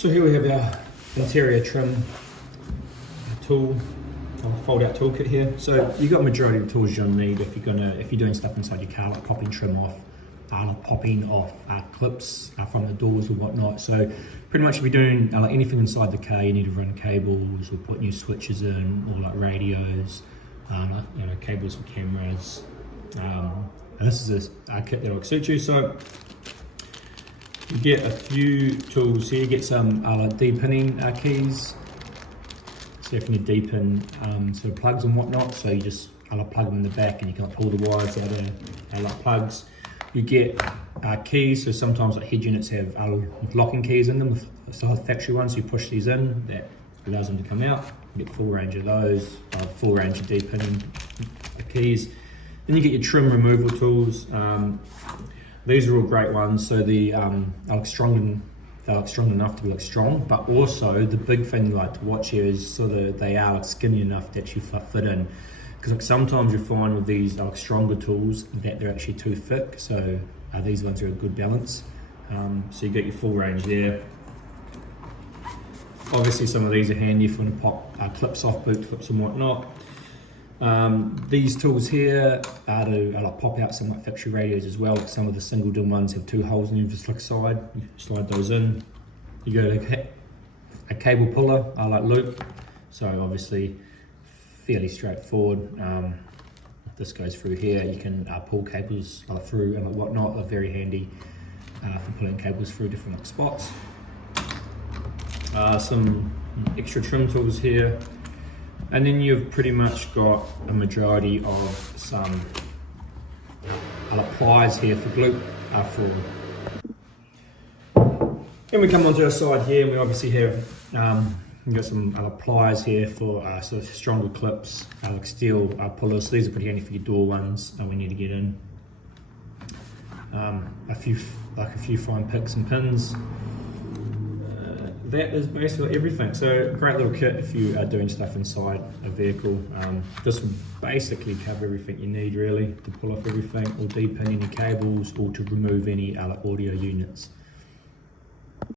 So here we have our interior trim tool, fold out toolkit here. So you've got a majority of the tools you'll need if you're doing stuff inside your car, like popping trim off, popping off clips from the doors or whatnot. So pretty much if you're doing like anything inside the car, you need to run cables or put new switches in, or like radios, cables for cameras. And this is a kit that will suit you. So you get a few tools here. You get some like de-pinning keys. So if you need de-pin sort of plugs and whatnot, so you just plug them in the back and you can pull the wires out of like plugs. You get keys, so sometimes like head units have locking keys in them, so factory ones, so you push these in, that allows them to come out. You get full range of those, full range of de-pinning keys. Then you get your trim removal tools. These are all great ones, so they're strong enough to be strong, but also the big thing you like to watch here is they are skinny enough that you fit in. Because sometimes you find with these stronger tools that they're actually too thick, so these ones are a good balance. So you get your full range there. Obviously some of these are handy if you want to pop clips off, boot clips and whatnot. These tools here are to pop out some factory radios as well. Some of the single DIN ones have two holes in the slick side. You slide those in. You go to a cable puller, loop. So obviously fairly straightforward. This goes through here. You can pull cables through and whatnot. They're very handy for pulling cables through different spots. Some extra trim tools here. And then you've pretty much got a majority of some pliers here for glue. Then we come onto our side here, and we obviously have we've got some pliers here for sort of stronger clips, like steel pullers. So these are pretty handy for your door ones when you need to get in. A few fine picks and pins. That is basically everything. So great little kit if you are doing stuff inside a vehicle. This will basically cover everything you need really to pull off everything, or de-pin any cables, or to remove any audio units.